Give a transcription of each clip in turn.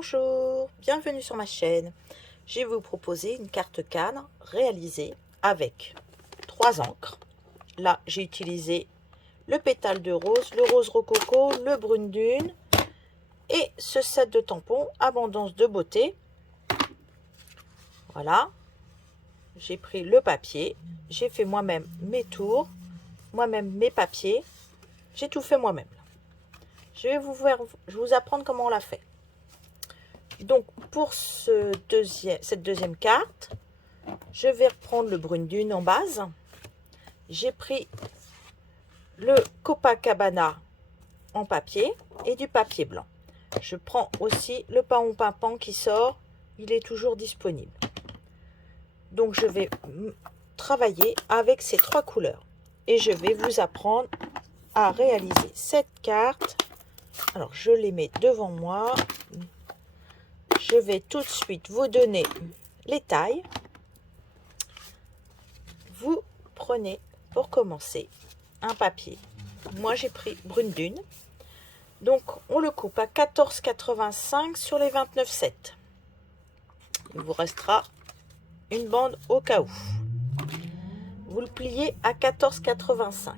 Bonjour, bienvenue sur ma chaîne. Je vais vous proposer une carte cadre réalisée avec 3 encres. Là, j'ai utilisé le pétale de rose, le rose rococo, le brune dune et ce set de tampons Abondance de beauté. Voilà, j'ai pris le papier, j'ai fait moi-même mes tours, moi-même mes papiers, j'ai tout fait moi-même. Je vais vous apprendre comment on l'a fait. Donc pour cette deuxième carte, je vais reprendre le brune dune en base. J'ai pris le Copacabana en papier et du papier blanc. Je prends aussi le paon pimpant qui sort, il est toujours disponible. Donc je vais travailler avec ces 3 couleurs et je vais vous apprendre à réaliser cette carte. Alors je les mets devant moi. Je vais tout de suite vous donner les tailles. Vous prenez pour commencer un papier. Moi j'ai pris brune dune. Donc on le coupe à 14,85 sur les 29,7. Il vous restera une bande au cas où. Vous le pliez à 14,85.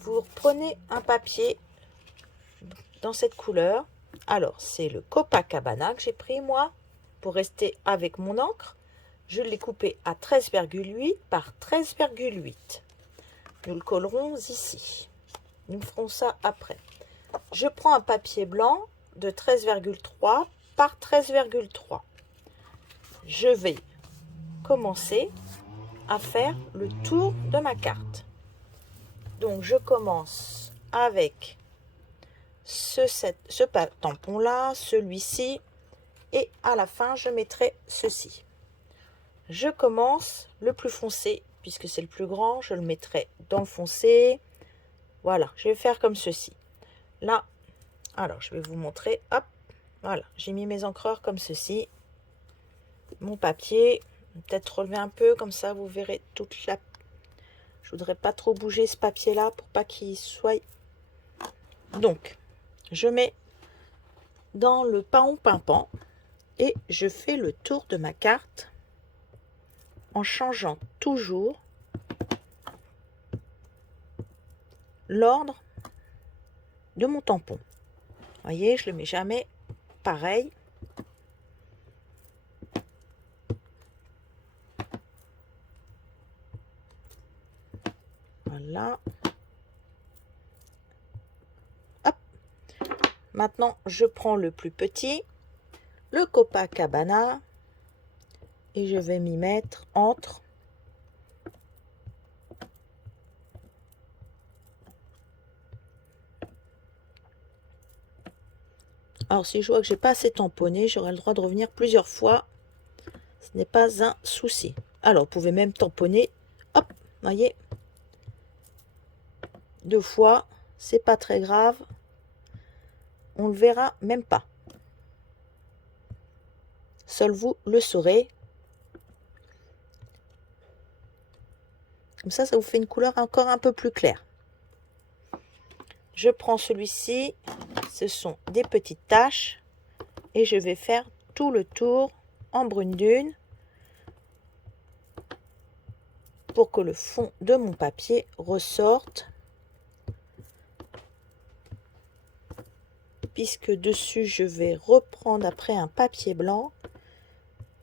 Vous prenez un papier dans cette couleur. Alors c'est le Copacabana que j'ai pris moi pour rester avec mon encre. Je l'ai coupé à 13,8 par 13,8. Nous le collerons ici. Nous ferons ça après. Je prends un papier blanc de 13,3 par 13,3. Je vais commencer à faire le tour de ma carte. Donc je commence avec ce tampon là, celui-ci, et à la fin je mettrai ceci. Je commence le plus foncé, puisque c'est le plus grand, je le mettrai dans le foncé. Voilà, je vais faire comme ceci. Là, alors je vais vous montrer, hop, voilà, j'ai mis mes encreurs comme ceci. Mon papier, peut-être relever un peu, comme ça vous verrez toute la... Je voudrais pas trop bouger ce papier-là pour pas qu'il soit... Donc, je mets dans le paon pimpant et je fais le tour de ma carte en changeant toujours l'ordre de mon tampon. Vous voyez, je le mets jamais pareil. Voilà. Hop. Maintenant, je prends le plus petit, le Copacabana, et je vais m'y mettre entre alors si je vois que j'ai pas assez tamponné, j'aurai le droit de revenir plusieurs fois. Ce n'est pas un souci. Alors vous pouvez même tamponner, hop, voyez, 2 fois, c'est pas très grave, on le verra même pas. Seul vous le saurez. Comme ça vous fait une couleur encore un peu plus claire. Je prends celui-ci, ce sont des petites taches, et je vais faire tout le tour en brune dune pour que le fond de mon papier ressorte, puisque dessus je vais reprendre après un papier blanc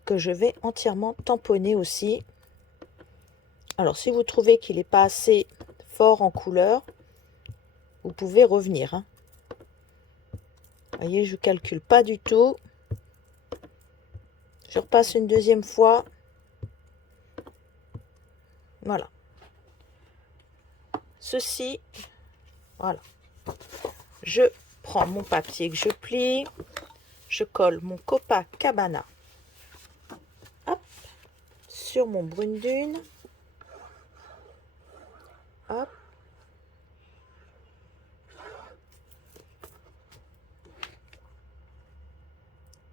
que je vais entièrement tamponner aussi. Alors si vous trouvez qu'il n'est pas assez fort en couleur, vous pouvez revenir, hein. Vous voyez, je calcule pas du tout. Je repasse une deuxième fois. Voilà. Ceci, voilà. Je prends mon papier que je plie. Je colle mon Copacabana, hop, sur mon brune dune. Hop.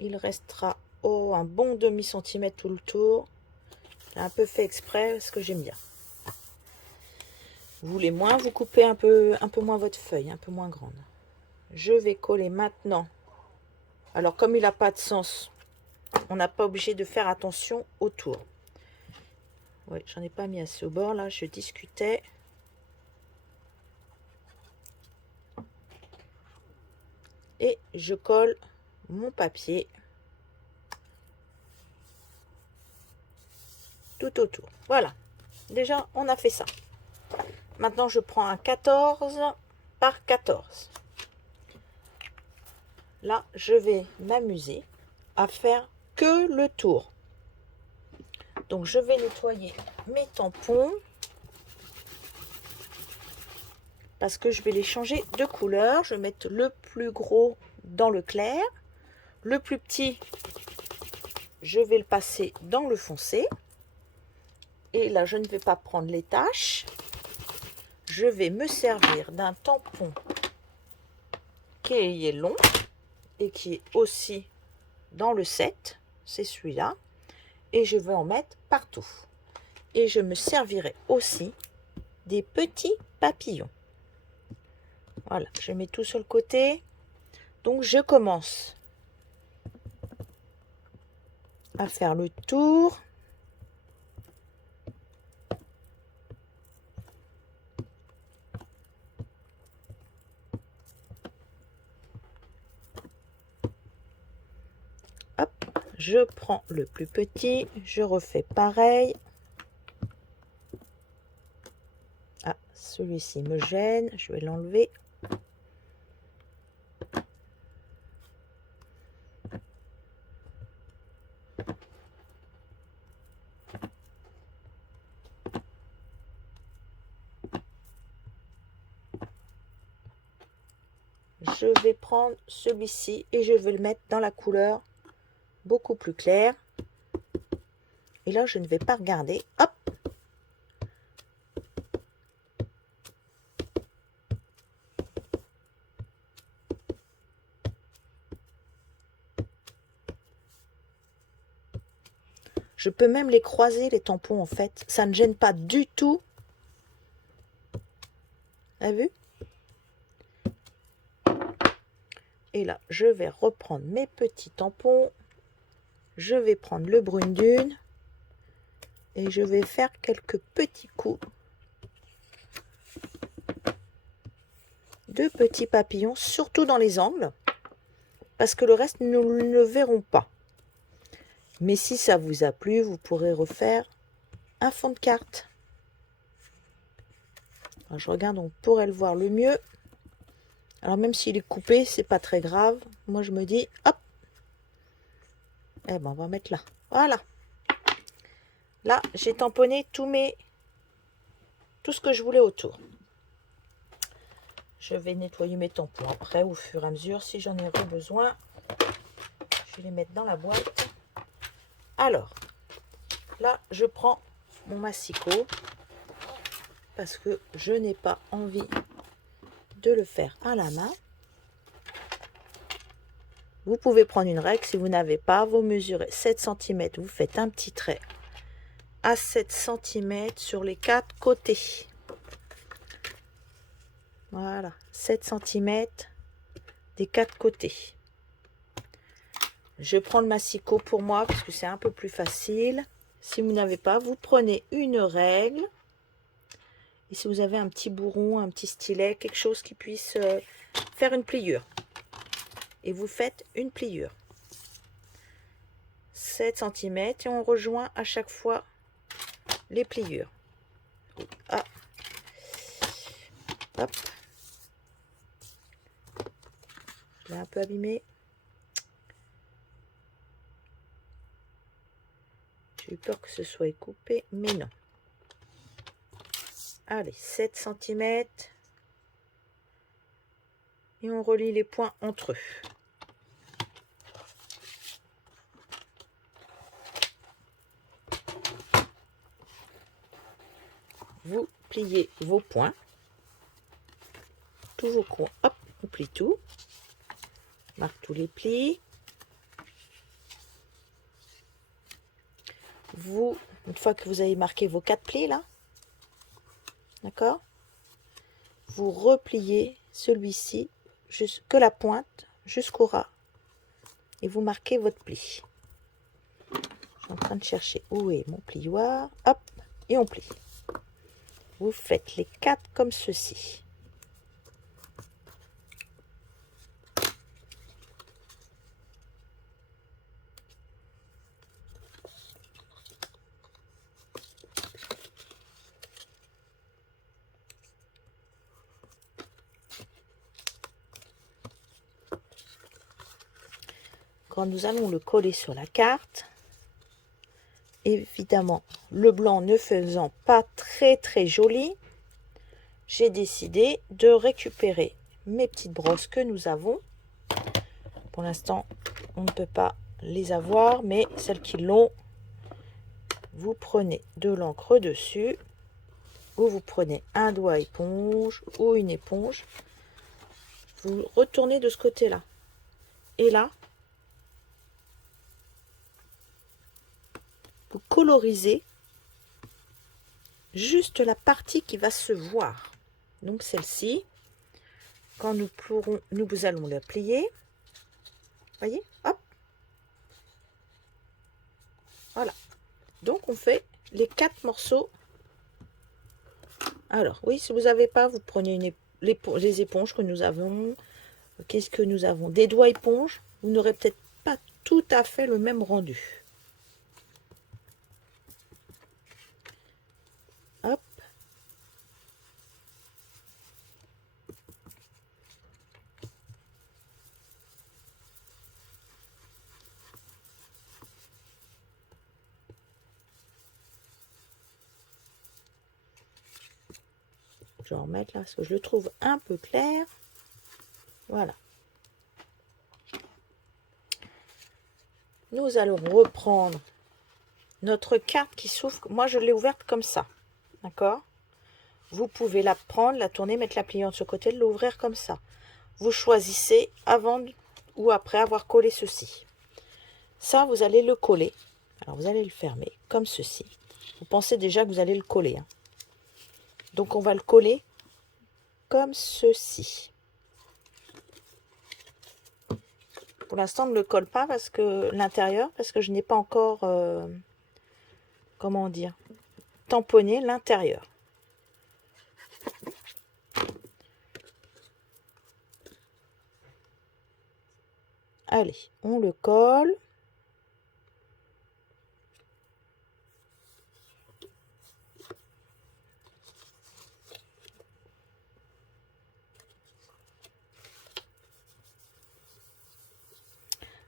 Il restera un bon demi-centimètre tout le tour. J'ai un peu fait exprès parce que j'aime bien. Vous voulez moins, vous coupez un peu moins votre feuille, un peu moins grande. Je vais coller maintenant Alors, comme il n'a pas de sens, on n'a pas obligé de faire attention autour. Oui, j'en ai pas mis assez au bord, là, je discutais. Et je colle mon papier tout autour. Voilà, déjà, on a fait ça. Maintenant, je prends un 14 par 14. Là, je vais m'amuser à faire que le tour. Donc, je vais nettoyer mes tampons parce que je vais les changer de couleur. Je vais mettre le plus gros dans le clair. Le plus petit, je vais le passer dans le foncé. Et là, je ne vais pas prendre les taches. Je vais me servir d'un tampon qui est long et qui est aussi dans le set. C'est celui-là. Et je vais en mettre partout. Et je me servirai aussi des petits papillons. Voilà, je mets tout sur le côté. Donc, je commence à faire le tour. Hop, je prends le plus petit, je refais pareil. Ah, celui-ci me gêne, je vais l'enlever. Je vais prendre celui-ci et je vais le mettre dans la couleur beaucoup plus claire. Et là, je ne vais pas regarder. Hop! Je peux même les croiser, les tampons, en fait. Ça ne gêne pas du tout. Vous avez vu? Et là, je vais reprendre mes petits tampons. Je vais prendre le brune dune. Et je vais faire quelques petits coups de petits papillons, surtout dans les angles. Parce que le reste, nous ne le verrons pas. Mais si ça vous a plu, vous pourrez refaire un fond de carte. Alors, je regarde, on pourrait le voir le mieux. Alors même s'il est coupé, c'est pas très grave. Moi je me dis, hop. Eh ben on va mettre là. Voilà. Là, j'ai tamponné tout ce que je voulais autour. Je vais nettoyer mes tampons après, au fur et à mesure, si j'en ai besoin. Je vais les mettre dans la boîte. Alors, là, je prends mon massicot parce que je n'ai pas envie de le faire à la main. Vous pouvez prendre une règle. Si vous n'avez pas, vous mesurez 7 cm. Vous faites un petit trait à 7 cm sur les 4 côtés. Voilà, 7 cm des 4 côtés. Je prends le massicot pour moi parce que c'est un peu plus facile. Si vous n'avez pas, vous prenez une règle. Et si vous avez un petit bourron, un petit stylet, quelque chose qui puisse faire une pliure. Et vous faites une pliure. 7 cm et on rejoint à chaque fois les pliures. Ah. Hop. Je l'ai un peu abîmé. J'ai eu peur que ce soit coupé, mais non. Allez, 7 cm. Et on relie les points entre eux. Vous pliez vos points. Tous vos coins. Hop, on plie tout. Marque tous les plis. Vous, une fois que vous avez marqué vos 4 plis là, d'accord, vous repliez celui-ci jusque la pointe jusqu'au ras et vous marquez votre pli. Je suis en train de chercher où est mon plioir. Hop, et on plie. Vous faites les 4 comme ceci. Quand nous allons le coller sur la carte, évidemment, le blanc ne faisant pas très joli, j'ai décidé de récupérer mes petites brosses que nous avons. Pour l'instant, on ne peut pas les avoir, mais celles qui l'ont, vous prenez de l'encre dessus, ou vous prenez un doigt éponge ou une éponge. Vous retournez de ce côté-là. Et là, vous colorisez juste la partie qui va se voir. Donc celle-ci, quand nous allons la plier. Voyez, hop. Voilà. Donc on fait les 4 morceaux. Alors oui, si vous n'avez pas, vous prenez les éponges que nous avons. Qu'est-ce que nous avons? Des doigts éponges. Vous n'aurez peut-être pas tout à fait le même rendu. Hop. Je vais en remettre là parce que je le trouve un peu clair. Voilà. Nous allons reprendre notre carte qui s'ouvre. Moi, je l'ai ouverte comme ça. D'accord? Vous pouvez la prendre, la tourner, mettre la pliante sur le côté, l'ouvrir comme ça. Vous choisissez avant ou après avoir collé ceci. Ça, vous allez le coller. Alors, vous allez le fermer comme ceci. Vous pensez déjà que vous allez le coller. Hein. Donc, on va le coller comme ceci. Pour l'instant, on ne le colle pas parce que l'intérieur, parce que je n'ai pas encore, comment dire, tamponné l'intérieur. Allez, on le colle.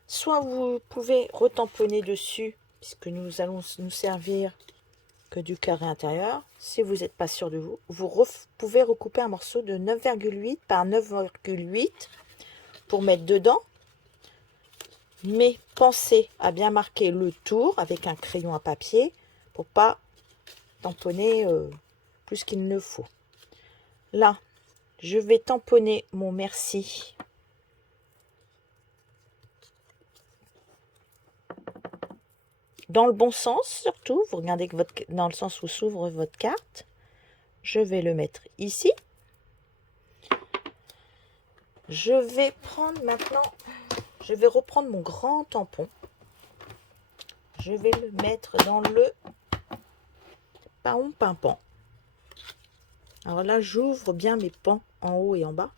Soit vous pouvez retamponner dessus, puisque nous allons nous servir que du carré intérieur. Si vous n'êtes pas sûr de vous, vous pouvez recouper un morceau de 9,8 par 9,8 pour mettre dedans. Mais pensez à bien marquer le tour avec un crayon à papier pour pas tamponner plus qu'il ne faut. Là, je vais tamponner mon merci. Dans le bon sens, surtout, vous regardez que dans le sens où s'ouvre votre carte. Je vais le mettre ici. Je vais prendre maintenant, je vais reprendre mon grand tampon. Je vais le mettre dans le paon pimpant. Alors là, j'ouvre bien mes pans en haut et en bas.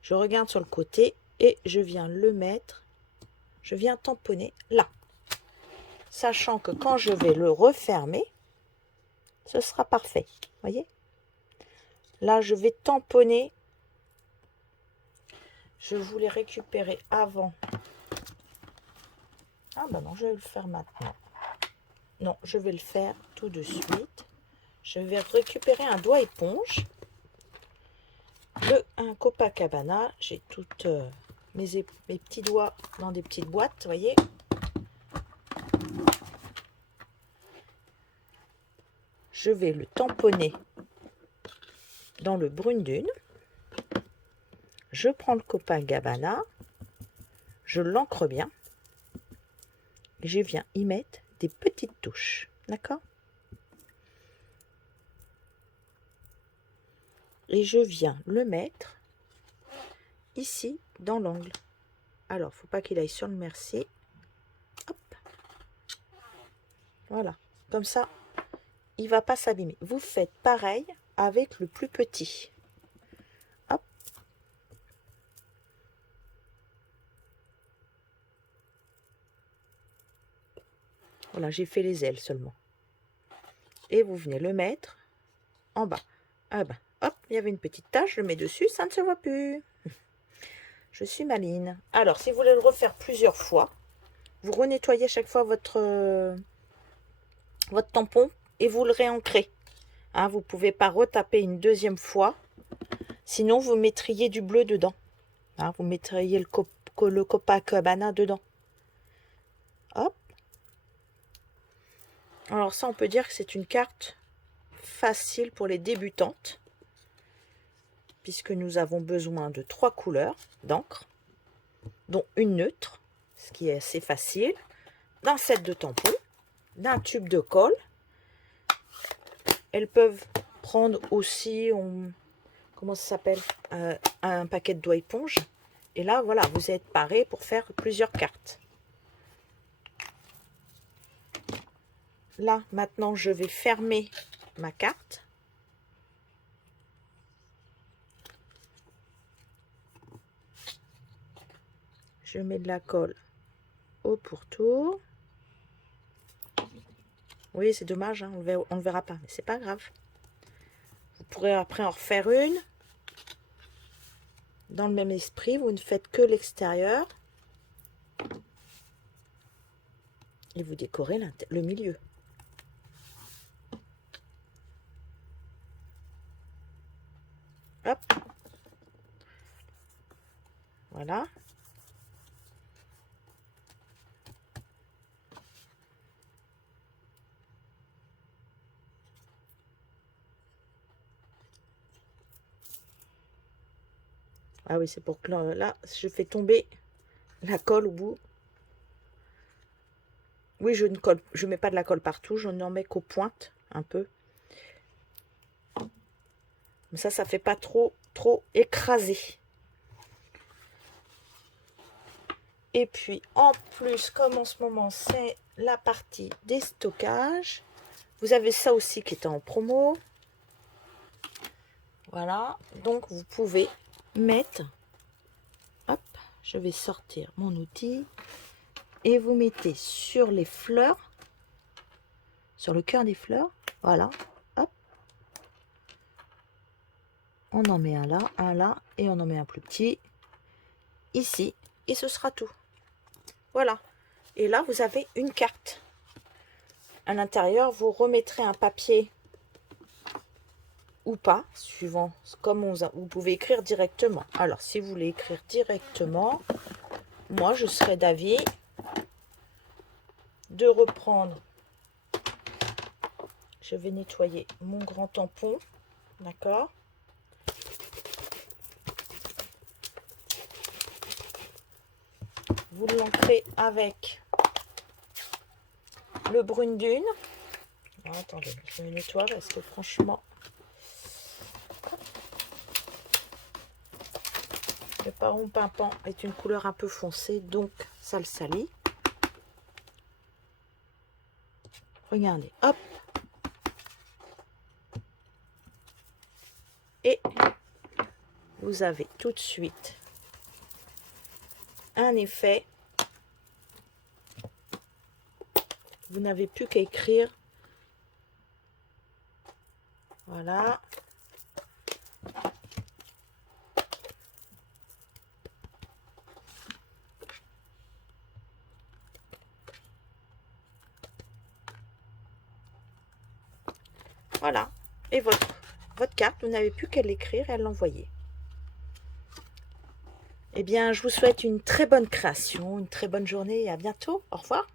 Je regarde sur le côté et je viens le mettre. Je viens tamponner là. Sachant que quand je vais le refermer, ce sera parfait. Voyez? Là, je vais tamponner. Je voulais récupérer avant. Ah ben non, je vais le faire maintenant. Non, je vais le faire tout de suite. Je vais récupérer un doigt éponge. Un Copacabana. J'ai toutes mes petits doigts dans des petites boîtes, vous voyez. Je vais le tamponner dans le brune dune. Je prends le Copacabana. Je l'ancre bien. Et je viens y mettre des petites touches. D'accord? Et je viens le mettre ici dans l'angle. Alors, faut pas qu'il aille sur le merci. Hop. Voilà. Comme ça, il va pas s'abîmer. Vous faites pareil avec le plus petit. Hop. Voilà, j'ai fait les ailes seulement. Et vous venez le mettre en bas. Ah ben, hop, il y avait une petite tache, je le mets dessus, ça ne se voit plus. Je suis maline. Alors, si vous voulez le refaire plusieurs fois, vous renettoyez chaque fois votre tampon et vous le réancrez. Hein, vous ne pouvez pas retaper une deuxième fois, sinon vous mettriez du bleu dedans. Hein, vous mettriez le Copacabana dedans. Hop. Alors ça, on peut dire que c'est une carte facile pour les débutantes, puisque nous avons besoin de 3 couleurs d'encre, dont une neutre, ce qui est assez facile, d'un set de tampons, d'un tube de colle. Elles peuvent prendre aussi, comment ça s'appelle, un paquet de doigts éponge. Et là, voilà, vous êtes parés pour faire plusieurs cartes. Là, maintenant, je vais fermer ma carte. Je mets de la colle au pourtour. Oui, c'est dommage, hein, on ne le verra pas, mais c'est pas grave. Vous pourrez après en refaire une. Dans le même esprit, vous ne faites que l'extérieur. Et vous décorez le milieu. Hop. Voilà. Ah oui, c'est pour que là, je fais tomber la colle au bout. Oui, je ne mets pas de la colle partout, je n'en mets qu'aux pointes, un peu. Mais ça fait pas trop écrasé. Et puis, en plus, comme en ce moment, c'est la partie des stockages, vous avez ça aussi qui est en promo. Voilà, donc vous pouvez mettre, hop, je vais sortir mon outil, et vous mettez sur les fleurs, sur le cœur des fleurs, voilà, hop, on en met un là, et on en met un plus petit, ici, et ce sera tout. Voilà, et là vous avez une carte. À l'intérieur, vous remettrez un papier ou pas, suivant comme vous pouvez écrire directement. Alors, si vous voulez écrire directement, moi, je serais d'avis de reprendre. Je vais nettoyer mon grand tampon, d'accord? Vous l'ancrez avec le brune dune. Alors, attendez, je me nettoie parce que franchement, le paron pimpant est une couleur un peu foncée, donc ça le salit. Regardez, hop. Et vous avez tout de suite un effet. Vous n'avez plus qu'à écrire. Voilà. Voilà. Et votre carte, vous n'avez plus qu'à l'écrire et à l'envoyer. Eh bien, je vous souhaite une très bonne création, une très bonne journée et à bientôt. Au revoir.